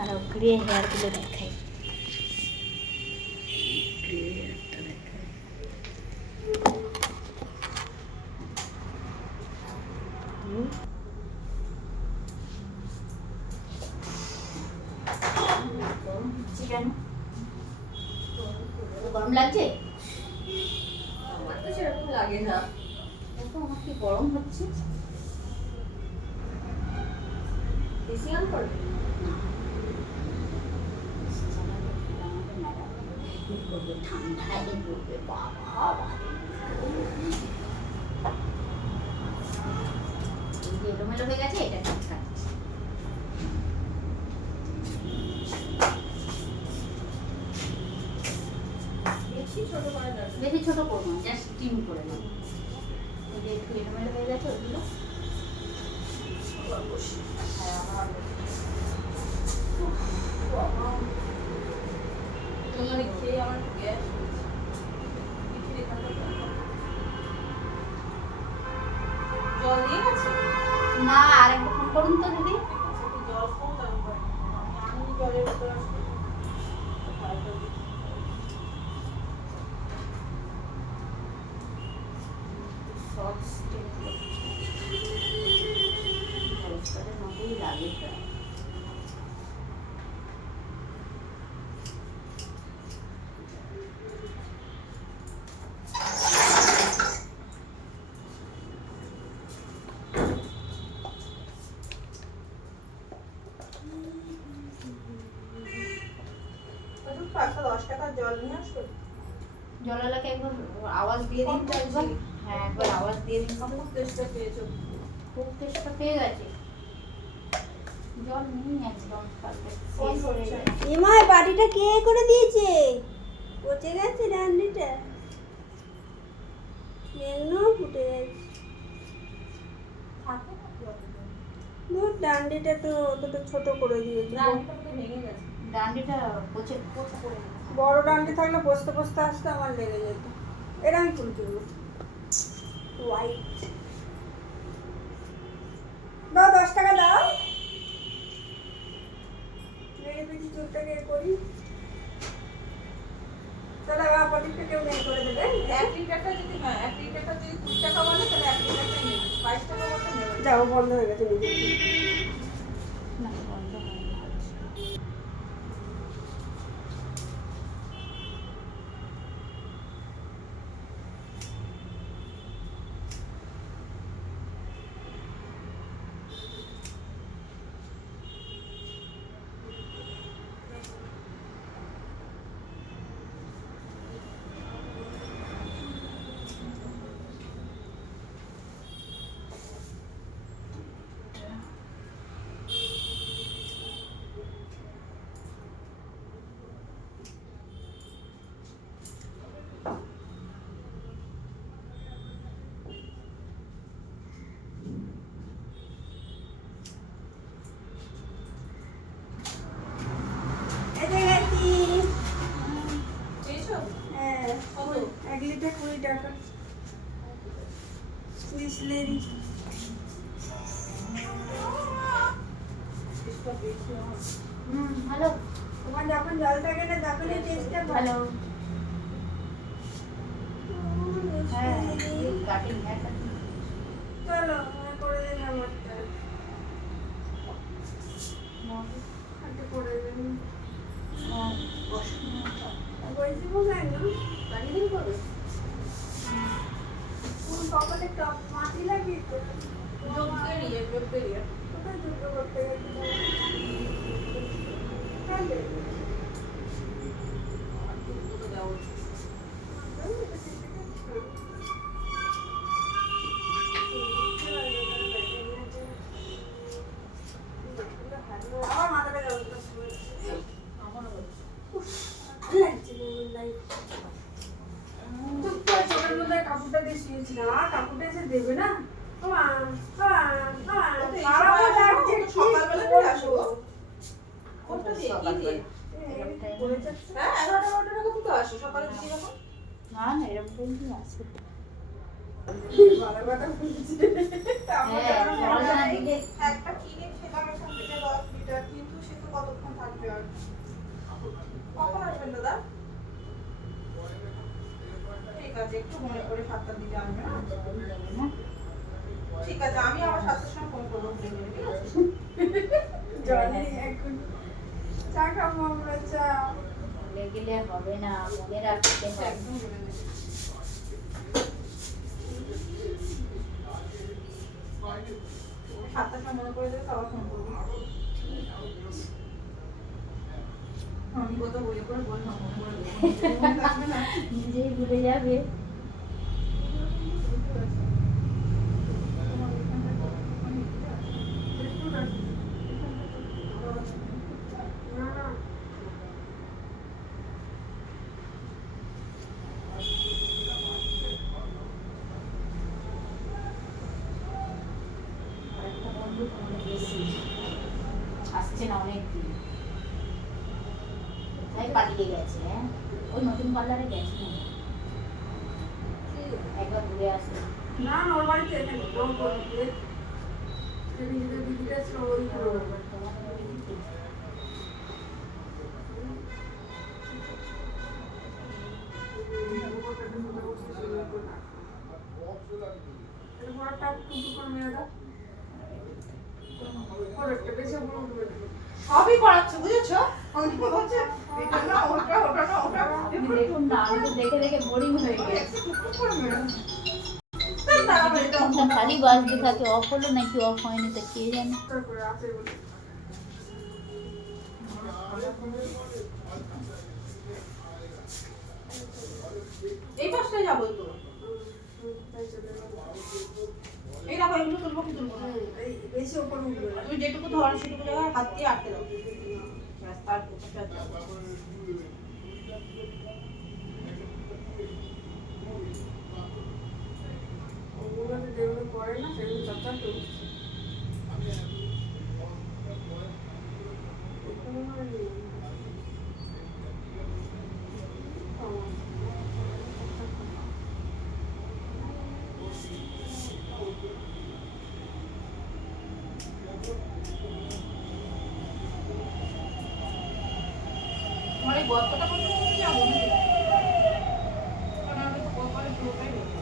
আর grey হেয়ারগুলো দেখাই। Grey হেয়ারটা দেখাই। গরম হচ্ছে কেন? গরম লাগছে? আমার তো সেরকম লাগে না। দেখো আমার কি গরম হচ্ছে। বেশি অন করবে ঠান্ডায় পড়বে বাবা। এই যে এলোমেলো হয়ে গেছে, এটা ঠিকঠাক। বেশি ছোট করা যাবে বেশি ছোট করবো না, জাস্ট ট্রিম করে নেব। এই যে একটু এলোমেলো হয়ে গেছে ওইগুলো। তোমার খেয়ে আমার গ্যাস জল দিয়ে গেছে না, আর একবার ফোন করুন তো দিদি। জল কম আমি জলের ভিতরে শর্টস ভয়েসটার মতোই লাগে প্রায়। পাঁচশো 10 টাকার জল নিয়ে আসো জলালাকে একবার আওয়াজ দিয়ে দিন তো একবার। হ্যাঁ, একবার আওয়াজ দিয়ে দিন। খুব চেষ্টা পেয়েছো খুব চেষ্টা পেয়ে গেছে। জল নেই একদম, কালকে ফোন শেষ হয়ে করছে। গেছে। এমাই বাটিটা কে করে দিয়েছে? পচে গেছে ডান্ডিটা, মেঘনাও ফুটে গেছে। থাকে না জলটা ধর ডান্ডিটা তো অতটা ছোট করে দিয়েছে। রান্নাটা তো ভেঙে গেছে ডান্ডিটা পচে পচে পড়ে গেছে। বড় ডান্ডি থাকলে বসতে বসতে আসতে আমার লেগে যেত। এটা আমি ফুল কিনবো হোয়াইট। দাও 10 টাকা দাও, মেরে পিঠি চুলটাকে করি। তাহলে আবার প্রদীপটা কেউ নেই করে দেবে। 1 লিটারটা যদি 1 লিটারটা যদি 20 টাকা বলে তাহলে 1 লিটারটা নেবে 22 টাকা মতো নেবে যাও বন্ধ হয়ে গেছে নিজে। না, বন্ধ হয়নি। এতে গেছি। পেয়েছো হ্যাঁ, কত? 1 লিটার 20 টাকা। বিসলেরি চেষ্টা পেয়েছো হ্যালো তোমার যখন জল থাকে না তখনই টেস্টটা ভালো। হ্যালো। হ্যাঁ, কাটিং হ্যাঁ কাটিং। চলো করে দিন আমারটা, একটা করে দিন। বলছি কেন কাটিয়ে দিন করবে কোন কপালে টপ মাটি লাগিয়ে তো যোগ বেরিয়ে কোথায় দুটো করতে গেছি দুটো দেওয়া উচিত আমার মাথাটা যন্ত্রণা শুরু হচ্ছে। আমারও হচ্ছে লাগছে চুপ করে চোখের মধ্যে কাপড়টা দিয়ে শুয়েছিলাম, আর কাপড়টা এসে দেবে না। খারাপও লাগছে, কি সকালবেলাটাই আসো করবো? কোনটা দিয়ে কি দিয়ে পড়ে যাচ্ছে। হ্যাঁ 11টা 12টা টাকা তো আসো সকালে দিকে যখন না না, এরকম বলছি আসবে। ভালো কথা বলছি। হ্যাঁ, পড়াশোনার দিকে একটা কিনে খেলাম এখান থেকে 10 লিটার কিন্তু সে তো কতক্ষণ থাকবে দাদা ঠিক আছে, একটু মনে করে 7টার দিকে আসবে না? ঠিক আছে, আমি আমার 7টার সময় ফোন করবো, ভুলে গেলে, ঠিক আছে? জল নেই এখন। চা খাবো আমরা, চা। ভুলে গেলে হবে না, মনে রাখতে হবে। একদম ভুলে গেছি। 7টার সময় মনে করে দেবে, তো আবার ফোন করবো। আমি কত বই করে বললাম, মনে করে দেবো। মনে থাকবে না। নিজেই ভুলে যাবে। আরেকটা বন্ধু তোমাদের বেশি আসছে না অনেকদিন, কোথায় পালিয়ে গেছে? হ্যাঁ, ওই নতুন পার্লারে গেছে না, একবার ঘুরে আসে। না, ওর বাড়িতে এখানে বউ করবে। নিজেদের দিদিটা ছিল ওই করবে। তোমাদের বাড়িতে সবই করাচ্ছে, বুঝেছো? আমি বলছে এটা না ওটা, ওটা না ওটা। আপনি দেখুন না, আমি তো দেখে দেখে বোরিং হয়ে গেছি। ফোনটা খালি বাজতে থাকে, অফ হলো নাকি অফ হয়নি তা কে জানে। এই পাশটায় যাবো তো। এই দেখো, এগুলো তুলবো কি তুলবো না? বেশি ওপর উঠবে না। তুমি যেটুকু ধরো সেটুকু জায়গায় হাত দিয়ে আটকে দাও। ব্যাস, তার উপরটা যাবো। ওগুলোতে যেগুলো করে না সেগুলো চটচট উঠছে। তোমার এই গর্তটা পর্যন্ত যাবো নাকি? কারণ আমি তো কপালে পুরোটাই রেখেছি।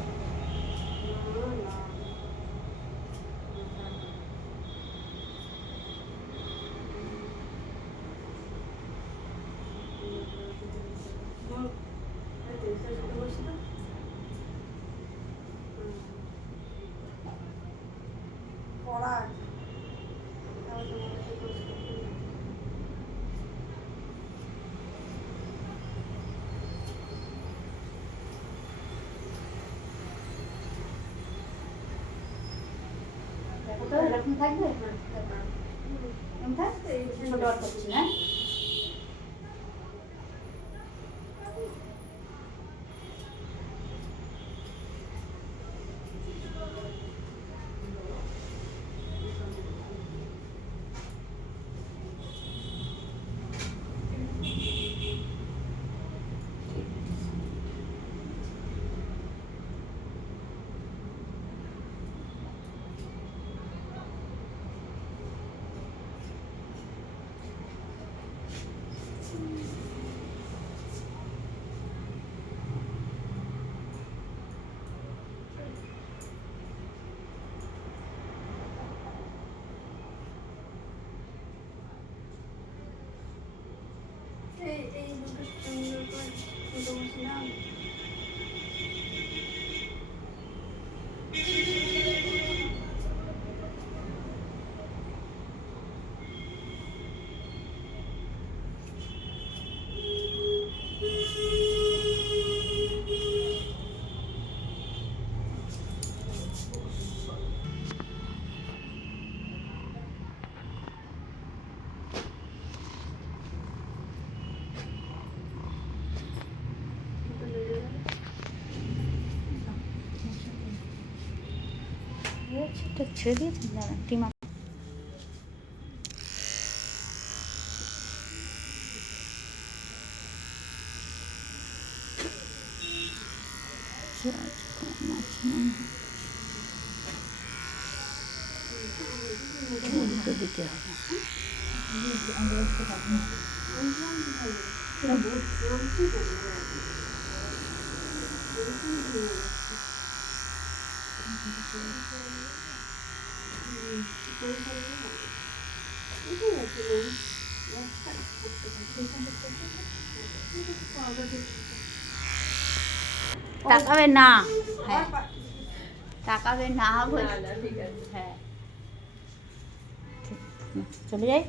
পড়া আছে। দেখো তো এরকম থাকবে, এরকম থাকবে, ছোট আর করছি না। এই দুটো সুন্দর করে ছোট বসিলাম। ছেড়ে দিয়েছেন না টিমা। দিতে হবে তাকাবে না, হ্যাঁ তাকাবে না বলছে। ঠিক আছে। হ্যাঁ চলে যাই।